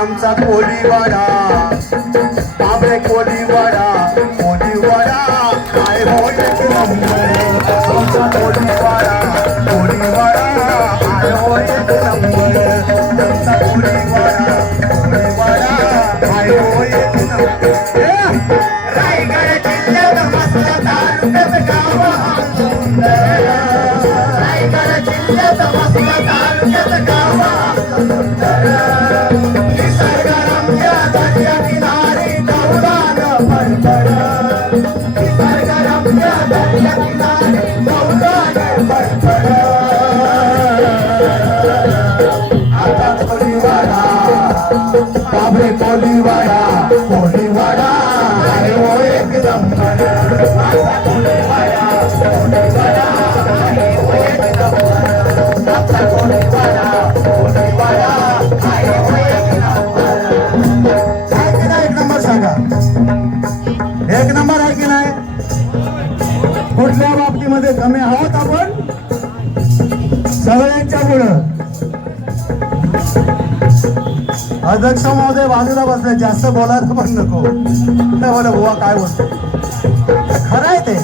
आमचा कोलीवाडा आंबे कोलीवाडा कोलीवाडा तालुक्यात गाव आमचं सुंदर रायगड जिल्ह्यात मसला तालुक्यात गाव आमचं सुंदर निसर्गरम्य दर्या किनारी दौडान फडफड निसर्गरम्य दर्या किनारी दौडान फडफड आता कोलीवाडा बाबरे कोलीवाडा कोलीवाडा आहे हो एकदम एक नंबर सांगा एक नंबर आहे की नाही कुठल्या बाबतीमध्ये कमी आहोत आपण सगळ्यांच्या पुढं अध्यक्ष महोदय बाजूला बसले जास्त बोलायला पण नको नाही बोला बुवा काय बोलतो खरं आहे ते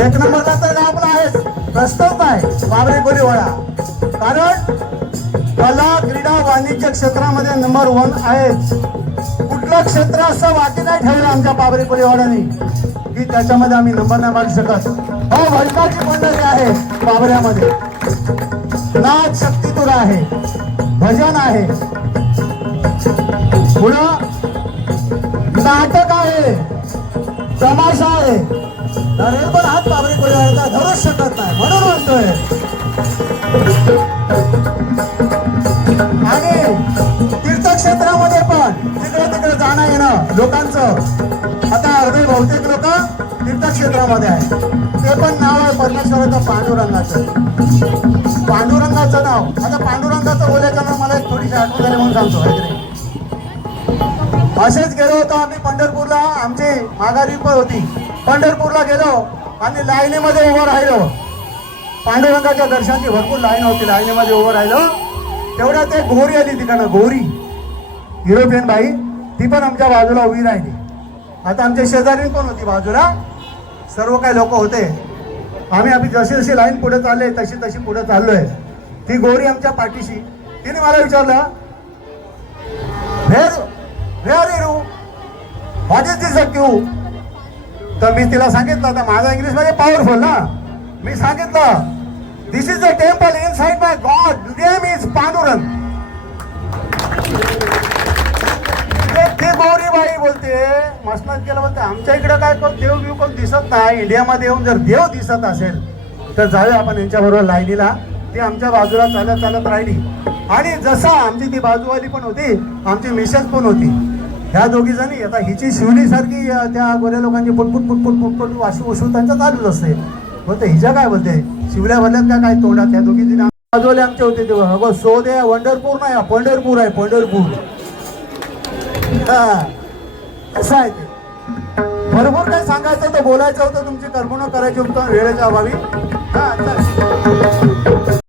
एक नंबरला तर आपला आहेच प्रस्ताव काय? बाबरे गोलीवाडा कारण कला क्रीडा वाणिज्य क्षेत्रामध्ये नंबर वन आहेच कुठलं क्षेत्र असं बाकी नाही ठेवलं आमच्या बाबरे गोलीवाड्याने की त्याच्यामध्ये आम्ही नंबर नाही मारू शकत? हो भजनाची मंडळी आहे बाबऱ्यामध्ये. नाच शक्तीतुर आहे. भजन आहे. पुढं नाटक आहे. तमाशा आहे तर हे पण हात बाबरे कोळीवाड्याचा धरूच शकत नाही. म्हणून म्हणतोय. आणि तीर्थक्षेत्रामध्ये पण तिकडे तिकडे जाणं येणं लोकांचं. आता अर्धे बहुतेक लोक तीर्थक्षेत्रामध्ये आहे ते पण नाव आहे परमेश्वराचं पांडुरंगाचं. पांडुरंगाचं नाव. आता पांडुरंगाचं बोलायचं मला एक थोडीशी आठवण झाली म्हणून सांगतो असेच गेलो होतो आम्ही पंढरपूरला. आमची माघारी पण होती. पंढरपूरला गेलो आणि लाईनीमध्ये उभं राहिलो. पांडुरंगाच्या दर्शनाची भरपूर लाईन होती. लाईनीमध्ये उभं राहिलो. तेवढ्यात एक गोरी आली तिकडनं. गोरी. युरोपियन बाई. ती पण आमच्या बाजूला उभी राहिली. आता आमच्या शेजारी पण होती बाजूला. सर्व काही लोक होते. आम्ही आम्ही जशी जशी लाईन पुढे चालले तशी तशी पुढे चाललोय. ती गोरी आमच्या पाठीशी. तिने मला विचारलं where where you what is this queue तर मी तिला सांगितलं तर माझा इंग्लिशमध्ये पॉवरफुल ना. मी सांगितलं this is the temple inside my God name is Pandurang ते ते गौरी बाई बोलते मसनात गेलं बोलते आमच्या इकडे काय कोण देव बिव कोण दिसत नाही. इंडियामध्ये येऊन जर देव दिसत असेल तर जाऊया आपण यांच्याबरोबर लाईनीला. ती आमच्या बाजूला चालत चालत राहिली. आणि जसा आमची ती बाजूवाली पण होती आमची मिसेस पण होती. ह्या दोघी जणी आता हिची शिवलीसारखी त्या गोऱ्या लोकांची पुटपुट पुटपुट पुटपुट वाशू वशू त्यांचा चालूच असते. बोलते हिच्या काय बोलते? शिवल्या भरल्यात का काय तोंडात? त्या दोघी जणी बाजूले आमचे होते तेव्हा. अगं सो दे वंडरपूर नाही पंढरपूर आहे पंढरपूर. हा, असं आहे ते. भरपूर काय सांगायचं तर बोलायचं होतं तुमची कर्मणं करायची होतं वेळेच्या अभावी. हा